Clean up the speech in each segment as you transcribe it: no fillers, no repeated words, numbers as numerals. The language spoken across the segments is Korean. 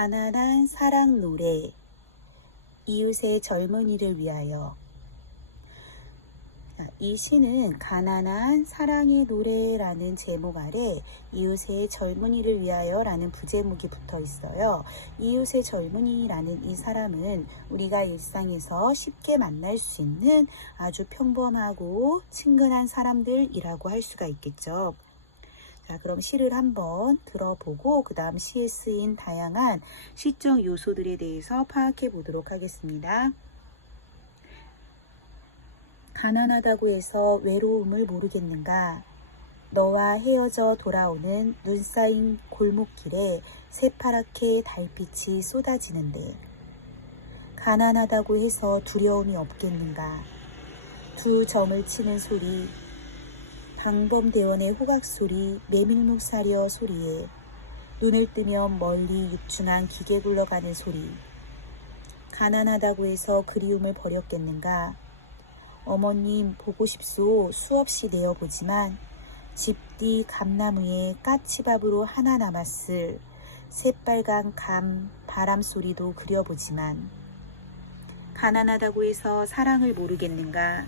가난한 사랑 노래, 이웃의 젊은이를 위하여. 이 시는 가난한 사랑의 노래라는 제목 아래 이웃의 젊은이를 위하여 라는 부제목이 붙어 있어요. 이웃의 젊은이라는 이 사람은 우리가 일상에서 쉽게 만날 수 있는 아주 평범하고 친근한 사람들이라고 할 수가 있겠죠. 자, 그럼 시를 한번 들어보고 그 다음 시에 쓰인 다양한 시적 요소들에 대해서 파악해 보도록 하겠습니다. 가난하다고 해서 외로움을 모르겠는가? 너와 헤어져 돌아오는 눈 쌓인 골목길에 새파랗게 달빛이 쏟아지는데 가난하다고 해서 두려움이 없겠는가? 두 점을 치는 소리, 방범대원의 호각소리, 메밀묵 사려 소리에 눈을 뜨면 멀리 육중한 기계 굴러가는 소리. 가난하다고 해서 그리움을 버렸겠는가? 어머님 보고 싶소 수없이 내어보지만 집뒤 감나무에 까치밥으로 하나 남았을 새빨간 감 바람소리도 그려보지만 가난하다고 해서 사랑을 모르겠는가?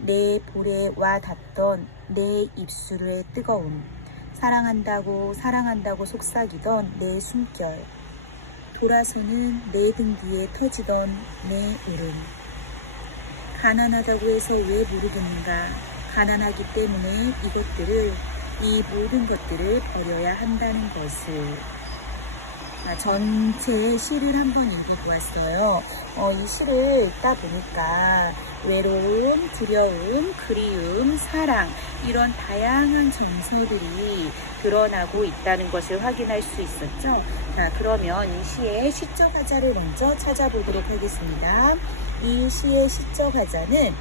내 볼에 와 닿던 내 입술의 뜨거움, 사랑한다고 속삭이던 내 숨결, 돌아서는 내 등 뒤에 터지던 내 울음. 가난하다고 해서 왜 모르겠는가? 가난하기 때문에 이 모든 것들을 버려야 한다는 것을. 전체 시를 한번 읽어보았어요. 이 시를 읽다 보니까 외로움, 두려움, 그리움, 사랑 이런 다양한 정서들이 드러나고 있다는 것을 확인할 수 있었죠. 자, 그러면 이 시의 시적 화자를 먼저 찾아보도록 하겠습니다. 이 시의 시적 화자는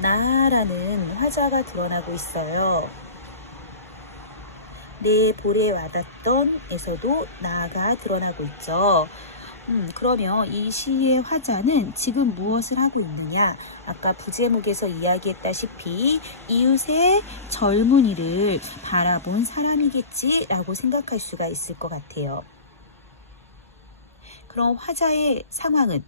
나라는 화자가 드러나고 있어요. 내 볼에 와닿던 에서도 나가 드러나고 있죠. 그러면 이 시의 화자는 지금 무엇을 하고 있느냐? 아까 부제목에서 이야기했다시피 이웃의 젊은이를 바라본 사람이겠지라고 생각할 수가 있을 것 같아요. 그럼 화자의 상황은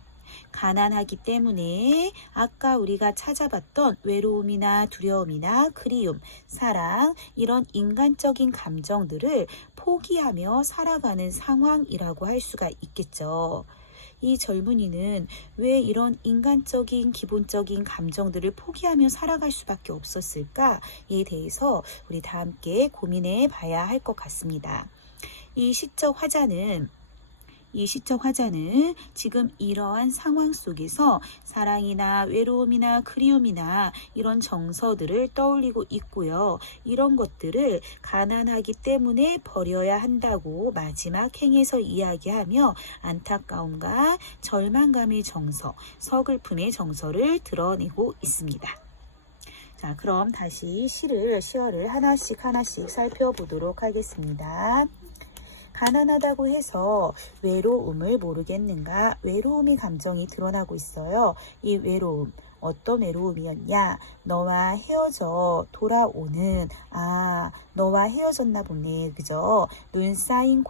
가난하기 때문에 아까 우리가 찾아봤던 외로움이나 두려움이나 그리움, 사랑 이런 인간적인 감정들을 포기하며 살아가는 상황이라고 할 수가 있겠죠. 이 젊은이는 왜 이런 인간적인 기본적인 감정들을 포기하며 살아갈 수밖에 없었을까에 대해서 우리 다 함께 고민해 봐야 할 것 같습니다. 이 시적 화자는 지금 이러한 상황 속에서 사랑이나 외로움이나 그리움이나 이런 정서들을 떠올리고 있고요. 이런 것들을 가난하기 때문에 버려야 한다고 마지막 행에서 이야기하며 안타까움과 절망감의 정서, 서글픔의 정서를 드러내고 있습니다. 자, 그럼 다시 시어를 하나씩 살펴보도록 하겠습니다. 가난하다고 해서 외로움을 모르겠는가? 외로움의 감정이 드러나고 있어요. 이 외로움, 어떤 외로움이었냐? 너와 헤어져 돌아오는, 너와 헤어졌나 보네. 그죠? 눈이 쌓인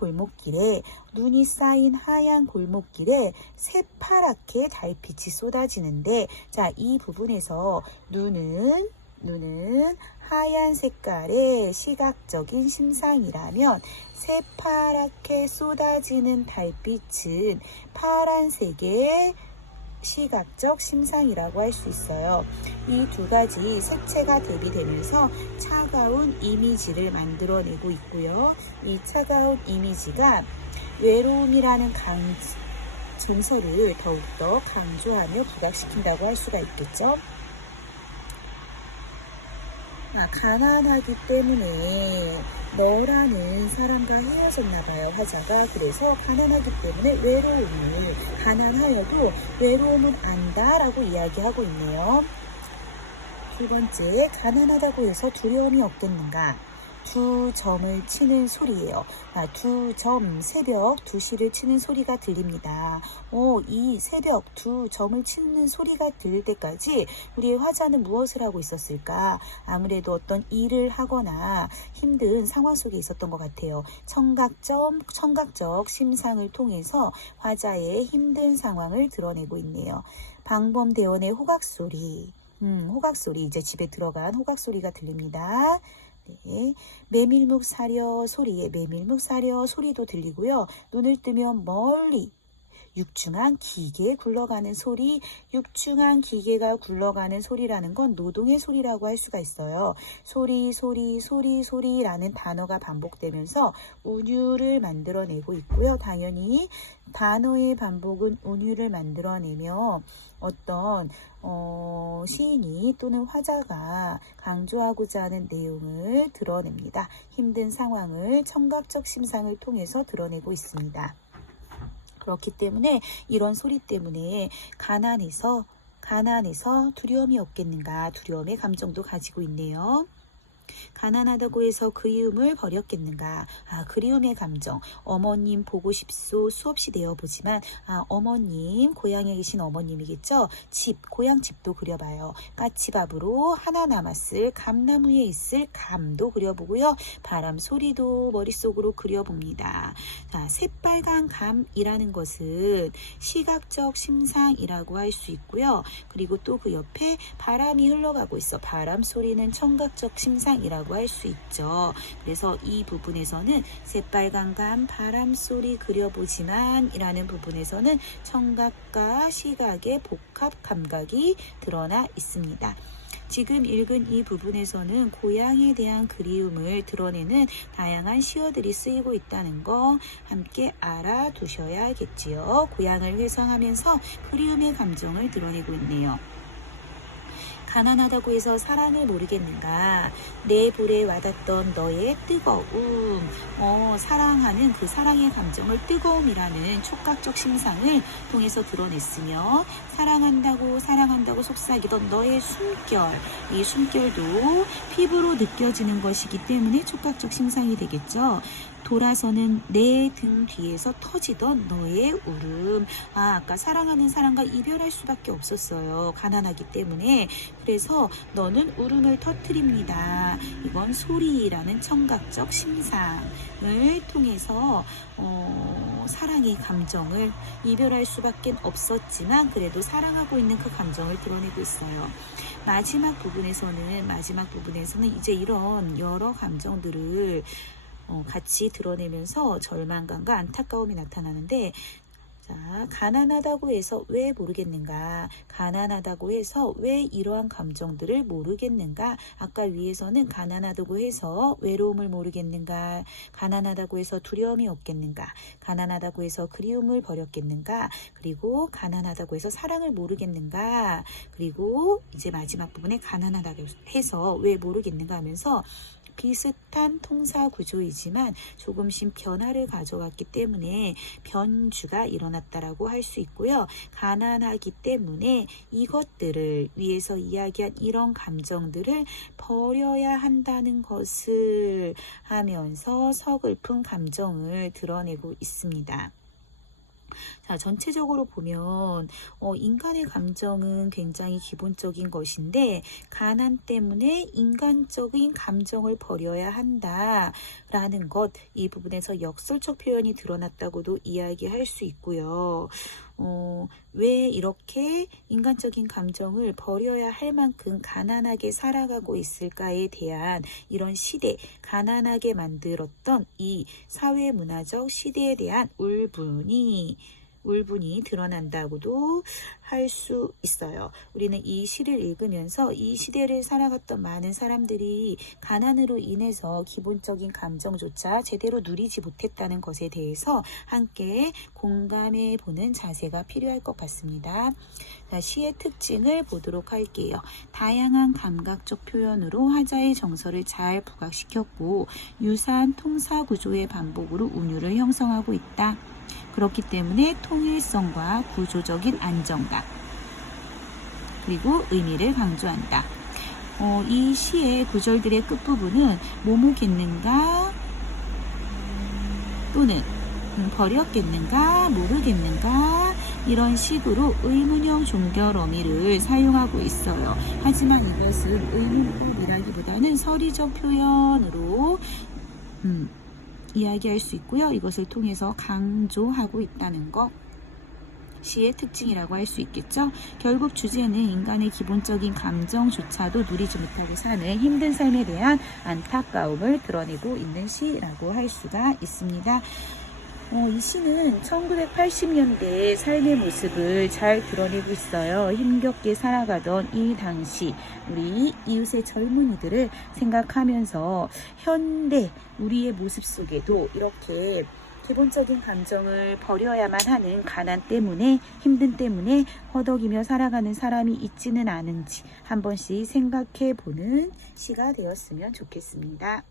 하얀 골목길에 새파랗게 달빛이 쏟아지는데, 자, 이 부분에서 눈은 하얀 색깔의 시각적인 심상이라면 새파랗게 쏟아지는 달빛은 파란색의 시각적 심상이라고 할 수 있어요. 이 두 가지 색채가 대비되면서 차가운 이미지를 만들어내고 있고요. 이 차가운 이미지가 외로움이라는 정서를 더욱더 강조하며 부각시킨다고 할 수가 있겠죠. 가난하기 때문에 너라는 사람과 헤어졌나 봐요, 화자가. 그래서 가난하기 때문에 가난하여도 외로움은 안다라고 이야기하고 있네요. 두 번째, 가난하다고 해서 두려움이 없겠는가? 두 점을 치는 소리예요. 두 점, 새벽 2시를 치는 소리가 들립니다. 이 새벽 두 점을 치는 소리가 들릴 때까지 우리의 화자는 무엇을 하고 있었을까? 아무래도 어떤 일을 하거나 힘든 상황 속에 있었던 것 같아요. 청각적 심상을 통해서 화자의 힘든 상황을 드러내고 있네요. 방범대원의 호각소리. 호각소리, 이제 집에 들어간 호각소리가 들립니다. 네. 메밀묵 사려 소리에 메밀묵 사려 소리도 들리고요. 눈을 뜨면 멀리 육중한 기계 굴러가는 소리, 육중한 기계가 굴러가는 소리라는 건 노동의 소리라고 할 수가 있어요. 소리, 소리, 소리, 소리라는 단어가 반복되면서 운율을 만들어내고 있고요. 당연히 단어의 반복은 운율을 만들어내며 어떤 시인이 또는 화자가 강조하고자 하는 내용을 드러냅니다. 힘든 상황을 청각적 심상을 통해서 드러내고 있습니다. 그렇기 때문에 이런 소리 때문에 가난해서 두려움이 없겠는가, 두려움의 감정도 가지고 있네요. 가난하다고 해서 그리움을 버렸겠는가? 그리움의 감정. 어머님 보고 싶소 수없이 내어보지만 어머님, 고향에 계신 어머님이겠죠? 고향 집도 그려봐요. 까치밥으로 하나 남았을 감나무에 있을 감도 그려보고요. 바람 소리도 머릿속으로 그려봅니다. 새빨간 감이라는 것은 시각적 심상이라고 할 수 있고요. 그리고 또 그 옆에 바람이 흘러가고 있어. 바람 소리는 청각적 심상이라고 할 수 있죠. 그래서 이 부분에서는 새빨간 감, 바람 소리 그려보지만 이라는 부분에서는 청각과 시각의 복합 감각이 드러나 있습니다. 지금 읽은 이 부분에서는 고향에 대한 그리움을 드러내는 다양한 시어들이 쓰이고 있다는 거 함께 알아두셔야겠지요. 고향을 회상하면서 그리움의 감정을 드러내고 있네요. 가난하다고 해서 사랑을 모르겠는가? 내 볼에 와닿던 너의 뜨거움. 사랑하는 그 사랑의 감정을 뜨거움이라는 촉각적 심상을 통해서 드러냈으며 사랑한다고 속삭이던 너의 숨결. 이 숨결도 피부로 느껴지는 것이기 때문에 촉각적 심상이 되겠죠. 돌아서는 내 등 뒤에서 터지던 너의 울음. 아까 사랑하는 사람과 이별할 수밖에 없었어요. 가난하기 때문에. 그래서 너는 울음을 터뜨립니다. 이건 소리라는 청각적 심상을 통해서 사랑의 감정을 이별할 수밖에 없었지만 그래도 사랑하고 있는 그 감정을 드러내고 있어요. 마지막 부분에서는 이제 이런 여러 감정들을 같이 드러내면서 절망감과 안타까움이 나타나는데, 가난하다고 해서 왜 모르겠는가? 가난하다고 해서 왜 이러한 감정들을 모르겠는가? 아까 위에서는 가난하다고 해서 외로움을 모르겠는가? 가난하다고 해서 두려움이 없겠는가? 가난하다고 해서 그리움을 버렸겠는가? 그리고 가난하다고 해서 사랑을 모르겠는가? 그리고 이제 마지막 부분에 가난하다고 해서 왜 모르겠는가 하면서 비슷한 통사 구조이지만 조금씩 변화를 가져왔기 때문에 변주가 일어났다라고 할 수 있고요. 가난하기 때문에 이것들을 위해서 이야기한 이런 감정들을 버려야 한다는 것을 하면서 서글픈 감정을 드러내고 있습니다. 전체적으로 보면 인간의 감정은 굉장히 기본적인 것인데 가난 때문에 인간적인 감정을 버려야 한다라는 것, 이 부분에서 역설적 표현이 드러났다고도 이야기할 수 있고요. 왜 이렇게 인간적인 감정을 버려야 할 만큼 가난하게 살아가고 있을까에 대한 이런 시대, 가난하게 만들었던 이 사회문화적 시대에 대한 울분이 드러난다고도 할 수 있어요. 우리는 이 시를 읽으면서 이 시대를 살아갔던 많은 사람들이 가난으로 인해서 기본적인 감정조차 제대로 누리지 못했다는 것에 대해서 함께 공감해 보는 자세가 필요할 것 같습니다. 시의 특징을 보도록 할게요. 다양한 감각적 표현으로 화자의 정서를 잘 부각시켰고 유사한 통사 구조의 반복으로 운율을 형성하고 있다. 그렇기 때문에 통일성과 구조적인 안정감 그리고 의미를 강조한다. 이 시의 구절들의 끝부분은 모모겠는가 또는 버렸겠는가 모르겠는가 이런 식으로 의문형 종결 어미를 사용하고 있어요. 하지만 이것은 의문법이라기보다는 서리적 표현으로 이야기할 수 있고요. 이것을 통해서 강조하고 있다는 것. 시의 특징이라고 할 수 있겠죠. 결국 주제는 인간의 기본적인 감정조차도 누리지 못하고 사는 힘든 삶에 대한 안타까움을 드러내고 있는 시라고 할 수가 있습니다. 이 시는 1980년대의 삶의 모습을 잘 드러내고 있어요. 힘겹게 살아가던 이 당시 우리 이웃의 젊은이들을 생각하면서 현대 우리의 모습 속에도 이렇게 기본적인 감정을 버려야만 하는 가난 때문에 힘든 때문에 허덕이며 살아가는 사람이 있지는 않은지 한 번씩 생각해 보는 시가 되었으면 좋겠습니다.